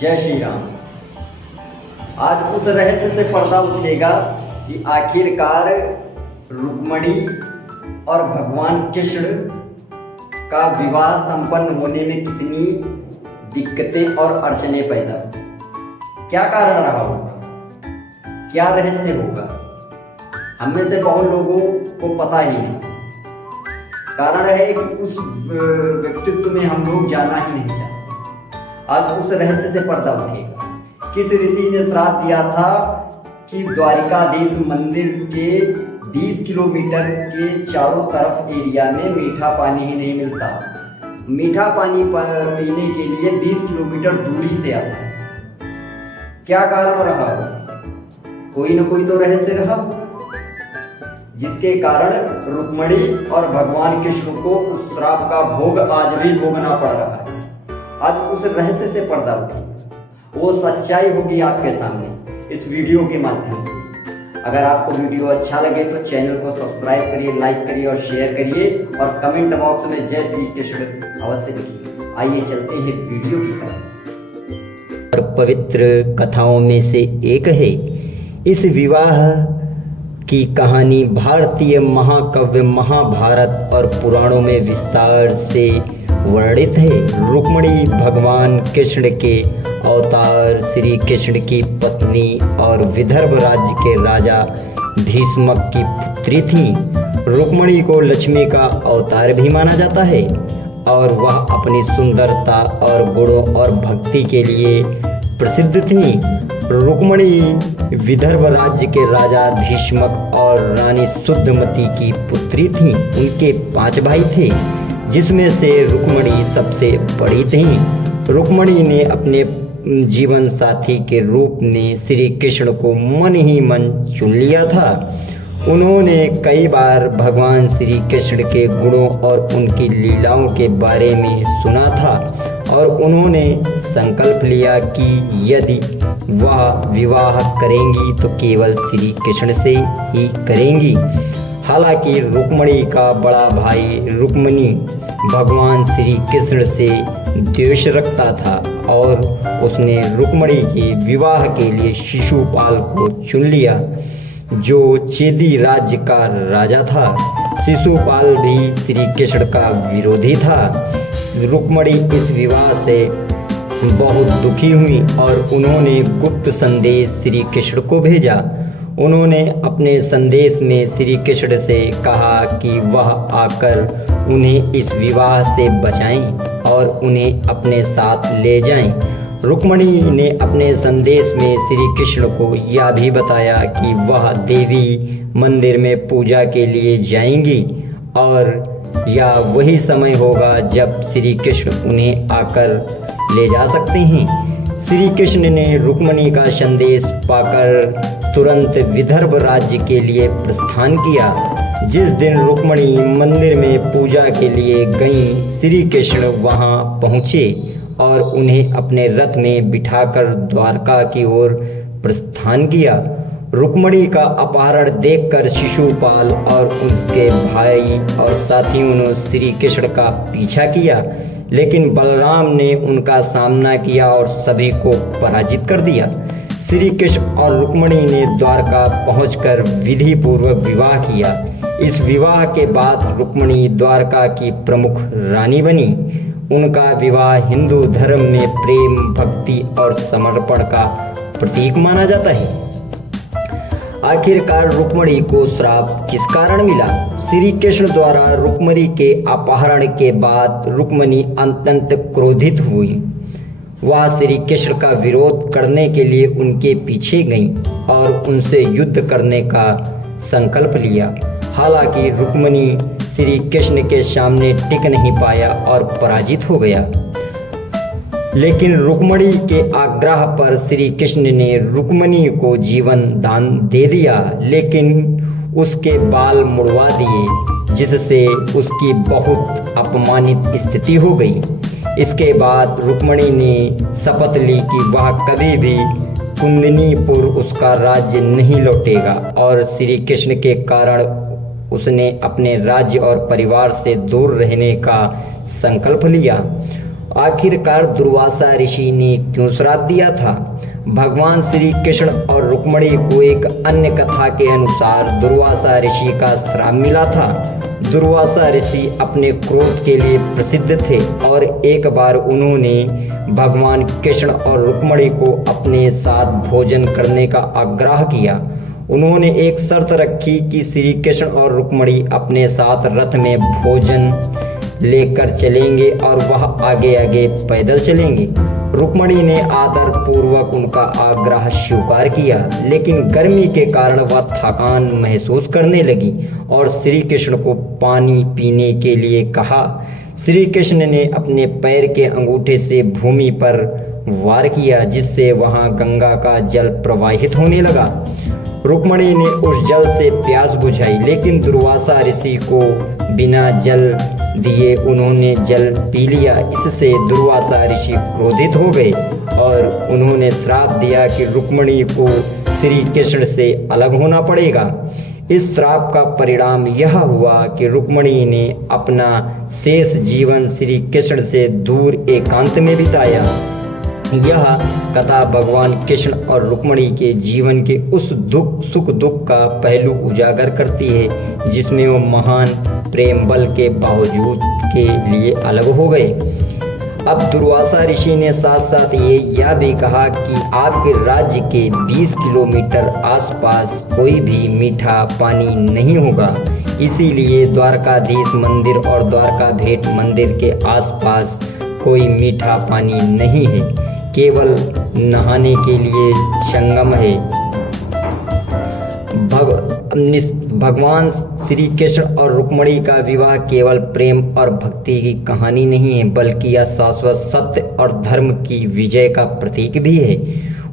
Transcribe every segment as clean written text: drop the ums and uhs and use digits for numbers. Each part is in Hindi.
जय श्री राम। आज उस रहस्य से पर्दा उठेगा कि आखिरकार रुक्मणी और भगवान कृष्ण का विवाह संपन्न होने में कितनी दिक्कतें और अड़चने पैदा हुई। क्या कारण रहा होगा, क्या रहस्य होगा, हम में से बहुत लोगों को पता ही नहीं। कारण है कि उस व्यक्तित्व में हम लोग जाना ही नहीं चाहते। आज उस रहस्य से पर्दा उठेगा। किस ऋषि ने श्राप दिया था कि द्वारिकाधीश मंदिर के 20 किलोमीटर के चारों तरफ एरिया में मीठा पानी ही नहीं मिलता। मीठा पानी पीने के लिए 20 किलोमीटर दूरी से आता है। क्या कारण रहा, कोई न कोई तो रहस्य रहा, जिसके कारण रुक्मणी और भगवान कृष्ण को उस श्राप का भोग आज भी भोगना पड़ रहा है। आज उस रहस्य से पर्दा उठेगा, वो सच्चाई होगी आपके सामने इस वीडियो के माध्यम से। अगर आपको वीडियो अच्छा लगे तो चैनल को सब्सक्राइब करिए, लाइक करिए और शेयर करिए और कमेंट बॉक्स में जय श्री कृष्ण अवश्य लिखिए। आइए चलते हैं वीडियो की तरफ। और पवित्र कथाओं में से एक है इस विवाह की कहानी। भारतीय महाकाव्य महाभारत और पुराणों में विस्तार से वर्णित है। रुक्मणी भगवान कृष्ण के अवतार, श्री कृष्ण की पत्नी और विदर्भ राज्य के राजा भीष्मक की पुत्री थी। रुक्मणी को लक्ष्मी का अवतार भी माना जाता है और वह अपनी सुंदरता और गुणों और भक्ति के लिए प्रसिद्ध थी। रुक्मणी विदर्भ राज्य के राजा भीष्मक और रानी शुद्धमती की पुत्री थी। उनके 5 भाई थे, जिसमें से रुक्मणी सबसे बड़ी थी। रुक्मणी ने अपने जीवन साथी के रूप में श्री कृष्ण को मन ही मन चुन लिया था। उन्होंने कई बार भगवान श्री कृष्ण के गुणों और उनकी लीलाओं के बारे में सुना था और उन्होंने संकल्प लिया कि यदि वह विवाह करेंगी तो केवल श्री कृष्ण से ही करेंगी। हालांकि रुक्मणी का बड़ा भाई रुक्मणी भगवान श्री कृष्ण से द्वेष रखता था और उसने रुक्मणी के विवाह के लिए शिशुपाल को चुन लिया, जो चेदी राज्य का राजा था। शिशुपाल भी श्री कृष्ण का विरोधी था। रुक्मणी इस विवाह से बहुत दुखी हुई और उन्होंने गुप्त संदेश श्री कृष्ण को भेजा। उन्होंने अपने संदेश में श्री कृष्ण से कहा कि वह आकर उन्हें इस विवाह से बचाएं और उन्हें अपने साथ ले जाएं। रुक्मणी ने अपने संदेश में श्री कृष्ण को यह भी बताया कि वह देवी मंदिर में पूजा के लिए जाएंगी और यह वही समय होगा जब श्री कृष्ण उन्हें आकर ले जा सकते हैं। श्री कृष्ण ने रुक्मणी का संदेश पाकर तुरंत विदर्भ राज्य के लिए प्रस्थान किया। जिस दिन रुक्मणी मंदिर में पूजा के लिए गईं, श्री कृष्ण वहां पहुँचे और उन्हें अपने रथ में बिठाकर द्वारका की ओर प्रस्थान किया। रुक्मणी का अपहरण देखकर शिशुपाल और उसके भाई और साथियों ने श्री कृष्ण का पीछा किया, लेकिन बलराम ने उनका सामना किया और सभी को पराजित कर दिया। श्री कृष्ण और रुक्मणी ने द्वारका पहुंचकर विधि पूर्वक विवाह किया। इस विवाह के बाद रुक्मणी द्वारका की प्रमुख रानी बनी। उनका विवाह हिंदू धर्म में प्रेम, भक्ति और समर्पण का प्रतीक माना जाता है। आखिरकार रुक्मणी को श्राप किस कारण मिला? श्री कृष्ण द्वारा रुक्मणी के अपहरण के बाद रुक्मणी अत्यंत क्रोधित हुई। वह श्री कृष्ण का विरोध करने के लिए उनके पीछे गईं और उनसे युद्ध करने का संकल्प लिया। हालांकि रुक्मणी श्री कृष्ण के सामने टिक नहीं पाया और पराजित हो गया। लेकिन रुक्मणी के आग्रह पर श्री कृष्ण ने रुक्मणी को जीवन दान दे दिया, लेकिन उसके बाल मुड़वा दिए, जिससे उसकी बहुत अपमानित स्थिति हो गई। इसके बाद रुक्मणी ने शपथ ली कि वह कभी भी कुंदनीपुर उसका राज्य नहीं लौटेगा और श्री कृष्ण के कारण उसने अपने राज्य और परिवार से दूर रहने का संकल्प लिया। आखिरकार दुर्वासा ऋषि ने क्यों श्राप दिया था? भगवान श्री कृष्ण और रुक्मिणी को एक अन्य कथा के अनुसार दुर्वासा ऋषि का श्राप मिला था। दुर्वासा ऋषि अपने क्रोध के लिए प्रसिद्ध थे और एक बार उन्होंने भगवान कृष्ण और रुक्मिणी को अपने साथ भोजन करने का आग्रह किया। उन्होंने एक शर्त रखी कि श्री कृष्ण और रुक्मिणी अपने साथ रथ में भोजन लेकर चलेंगे और वह आगे आगे पैदल चलेंगे। रुक्मिणी ने आदर पूर्वक उनका आग्रह स्वीकार किया, लेकिन गर्मी के कारण वह थकान महसूस करने लगी और श्री कृष्ण को पानी पीने के लिए कहा। श्री कृष्ण ने अपने पैर के अंगूठे से भूमि पर वार किया, जिससे वहां गंगा का जल प्रवाहित होने लगा। रुक्मिणी ने उस जल से प्यास बुझाई, लेकिन दुर्वासा ऋषि को बिना जल दिए उन्होंने जल पी लिया। इससे दुर्वासा ऋषि क्रोधित हो गए और उन्होंने श्राप दिया कि रुक्मिणी को श्री कृष्ण से अलग होना पड़ेगा। इस श्राप का परिणाम यह हुआ कि रुक्मिणी ने अपना शेष जीवन श्री कृष्ण से दूर एकांत में बिताया। यह कथा भगवान कृष्ण और रुक्मिणी के जीवन के उस सुख दुख का पहलू उजागर करती है जिसमें वो महान प्रेम बल के बावजूद के लिए अलग हो गए। अब दुर्वासा ऋषि ने साथ साथ यह भी कहा कि आपके राज्य के 20 किलोमीटर आसपास कोई भी मीठा पानी नहीं होगा। इसीलिए द्वारकाधीश मंदिर और द्वारका भेंट मंदिर के आसपास कोई मीठा पानी नहीं है, केवल नहाने के लिए संगम है। भगवान श्री कृष्ण और रुक्मिणी का विवाह केवल प्रेम और भक्ति की कहानी नहीं है, बल्कि यह शाश्वत सत्य और धर्म की विजय का प्रतीक भी है।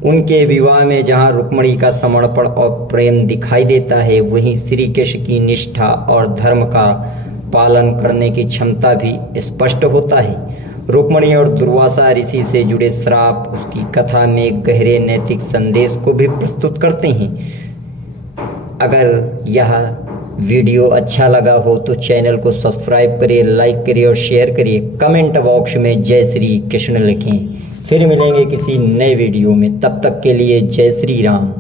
उनके विवाह में जहां रुक्मिणी का समर्पण और प्रेम दिखाई देता है, वहीं श्री कृष्ण की निष्ठा और धर्म का पालन करने की क्षमता भी स्पष्ट होता है। रुक्मिणी और दुर्वासा ऋषि से जुड़े श्राप उसकी कथा में गहरे नैतिक संदेश को भी प्रस्तुत करते हैं। अगर यह वीडियो अच्छा लगा हो तो चैनल को सब्सक्राइब करिए, लाइक करिए और शेयर करिए। कमेंट बॉक्स में जय श्री कृष्ण लिखें। फिर मिलेंगे किसी नए वीडियो में, तब तक के लिए जय श्री राम।